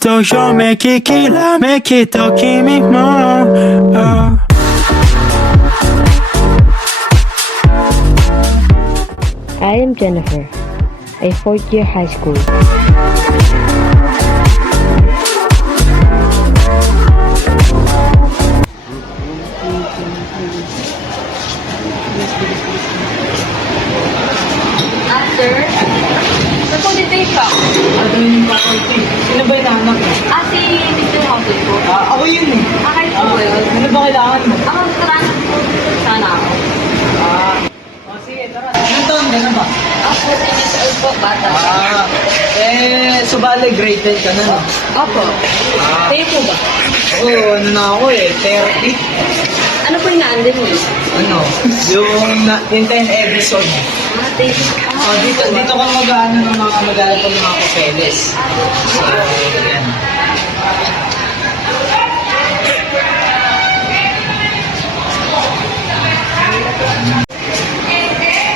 どよめききらめきと君も、I am Jennifer, a fourth year high school. Sir, saan po dito ka? Training faculty. Sino ba inahanap mo? Si Mr. Houghton po. Ako yun eh. Kahit po ba yun? Ano ba kailangan mo? Magkakaroon po sana ako. Sige, tara. Ilang taon ka na ba? Ako, 10 years old po, bata. Subali grade 10 ka na, no? Opo. Kayo po ba? Oo, ano na ako eh, 30. Ano po yung naandun niyo? Ano? Yung 10 episode. Thank you. Dito ka mag-ano ng mga mag-aaral ng mga papeles. So, yan.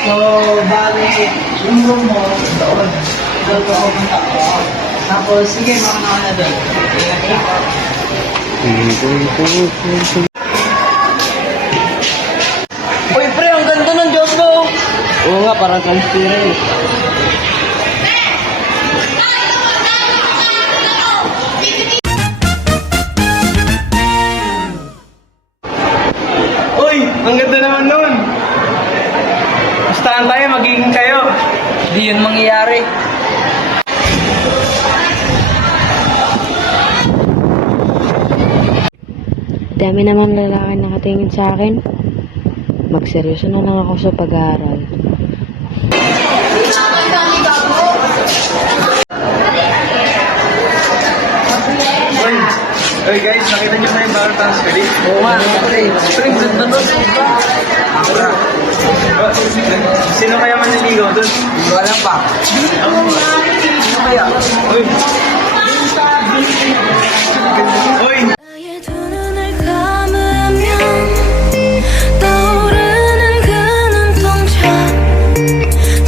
So, bali, yung room mo, doon. Doon ko pumunta ko. Tapos, sige, makana ka na doon. Uy, pre, ang ganda ng job mo. Oo nga, parang transparent eh. Uy, ang ganda naman nun. Bastahan tayo, magiging kayo. Hindi yun mangyayari. Dami naman lalaki nakatingin sa akin. Magseryoso na lang ako sa pag-aaral. Uy guys, nakita niyo na yung bar transfer eh? Oo nga, pre. Pre, ganda nun. Sino kaya maniligaw dun? Hindi ko alam pa. Ano kaya? Uy! Uy! 나의 두 눈을 감으면 떠오르는 그 눈동자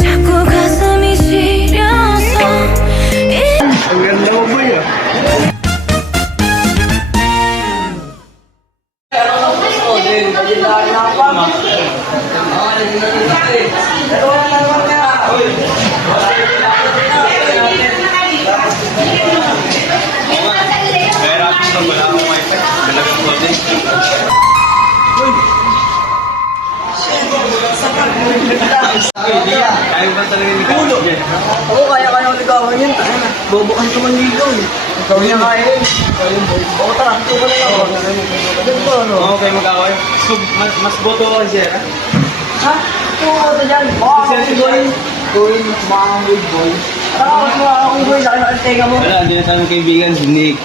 자꾸 가슴이 시려서 Ang ganda mo boy ah. Kaya rapin ka, wala akong wifi. Talagang golden. Kaya ba talaga ni Ulo? Oo, kaya ko ligawan yun. Bobokan ko man ligaw eh. Ikaw niya kaya yun. Oo, tara. Ito ka lang ako. Ganito, ano? Oo, kayo mag-away. So, mas boto ako siya. Ha? Ito ako dyan. Si Boy. Boy, mga boy. Tara, mas mga akong boy. Laki na ang tenga mo. Wala, hindi na tayong kaibigan, si Nick.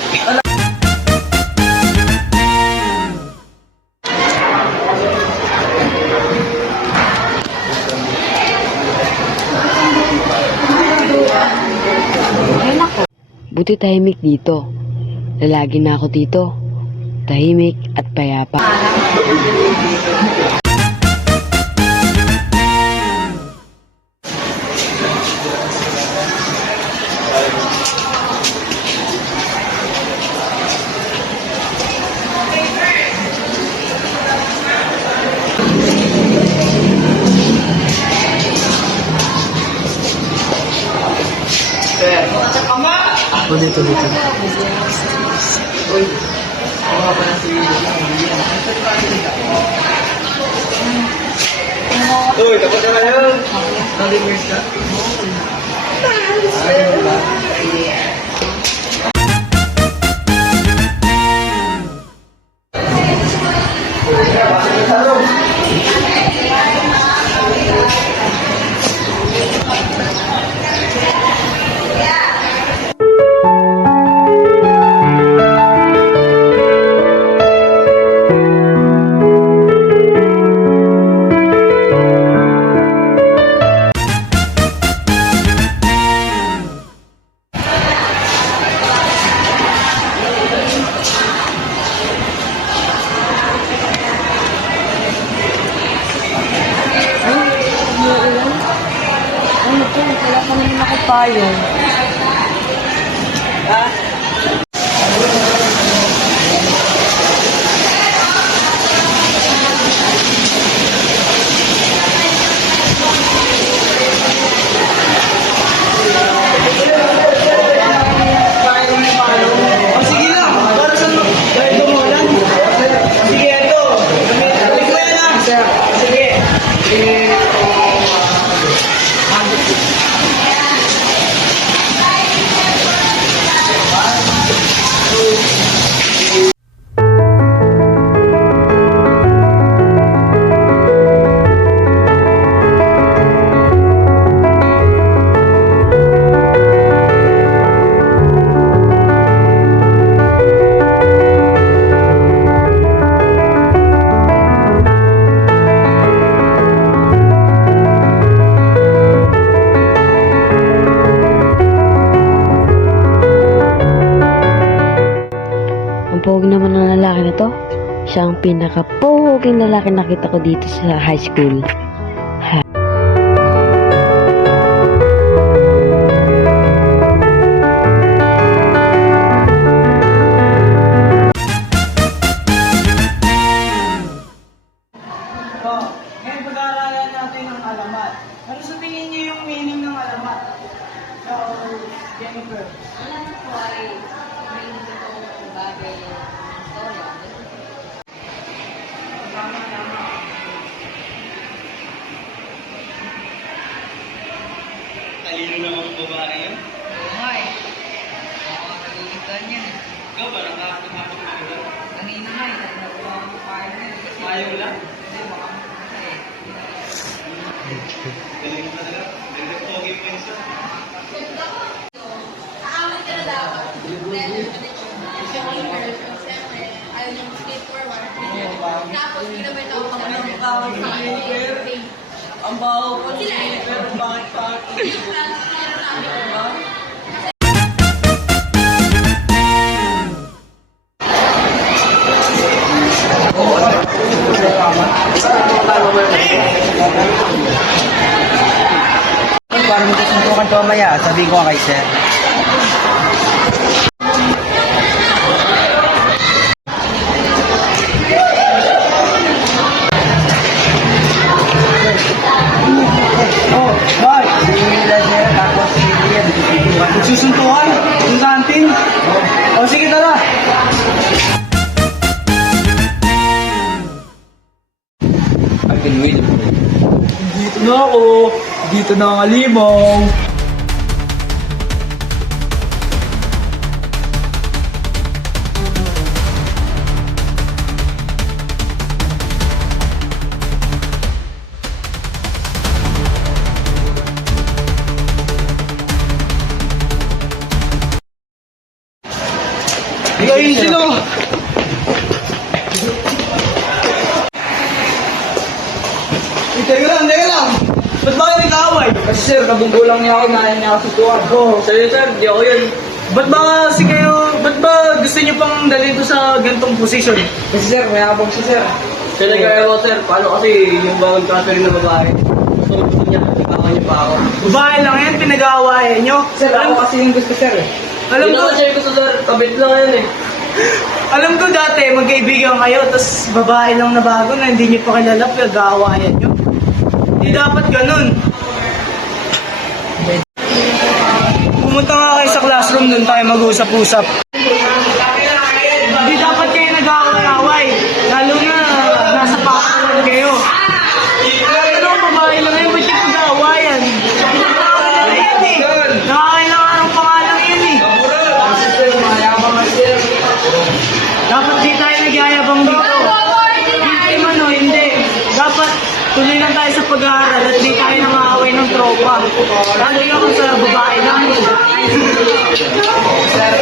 Buti tahimik dito. Lalagi na ako dito. Tahimik at payapa. Ako dito. Uy. Ako nga pala si Uy, tapos na yun. Nag-immerse ka? Wala pa naman ako payong. Ha? pogi naman ng lalaki na to. Siya ang pinaka-poging lalaki nakita ko dito sa high school. Ngayon pag-aaralan natin ang alamat. Ano sa tingin niyo yung meaning ng alamat? Jennifer. Alamat po ay may nitong bagay ng istorya. Talino naman ang babae yun. Oo nga eh. Ako ang nalilitan yan eh. Ikaw ba, nakakapag mo ito? Kanina nga eh, kanina po ako partner. Kasi Ayaw lang. Hindi, baka kasi eh. Galing talaga. Galing pogi mo yun sa. Aawit ka na dapat. Then, siyempre, ayaw niyang skate forward. Tapos, ginamit ako sa Ang baho ko, pero bakit Yung plan, meron namin. Para mo kasuntukan to maya, sabi ko kay sir. Oh, bye! Sila sir, tapos sila magsusuntukan? Yung kantin? Oh, sige tara! I've been waiting for you. Dito na ako. Dito na ang alimaw. Ikaw sino? Teka lang. Ba't ba kayo nag-aaway? Kasi sir, kabunggo lang niya ako, naayan niya ako sa tuwan. Oo. Sa'yo sir, di ako yun. Ba't ba gusto niyo pang dalhin to sa gantong posisyon? Kasi sir, may abang siya sir. Siya nag-aya ko, sir. Paano kasi yung bagong catering na babae? Gusto niya, ikawan niyo pa ako. Babae lang yan, pinag-aawayan niyo. Sir, ako kasi yung gusto, sir. Alam Hindi ko, naman siya yung gusto, sir. Kabit lang yan eh. alam ko dati, magkaibigan kayo, tapos babae lang na bago na hindi niyo pa kilala, pinag-aawayan niyo. Hindi dapat ganun. Pumunta nga kayo sa classroom, doon tayo mag-usap-usap. Hindi dapat kayo nag-aaway, lalo na nasa pakakalan kayo. Ano, babae lang yun, ba't yung nag-aawayan? Nakakailangan ng pangalan yun eh. Dapat di tayo nagyayabang dito. Hindi man o, hindi. Dapat tuloy lang tayo sa pag-aaral at di tayo nangaaway ng tropa. Lalo yung sa babae lang. Sir,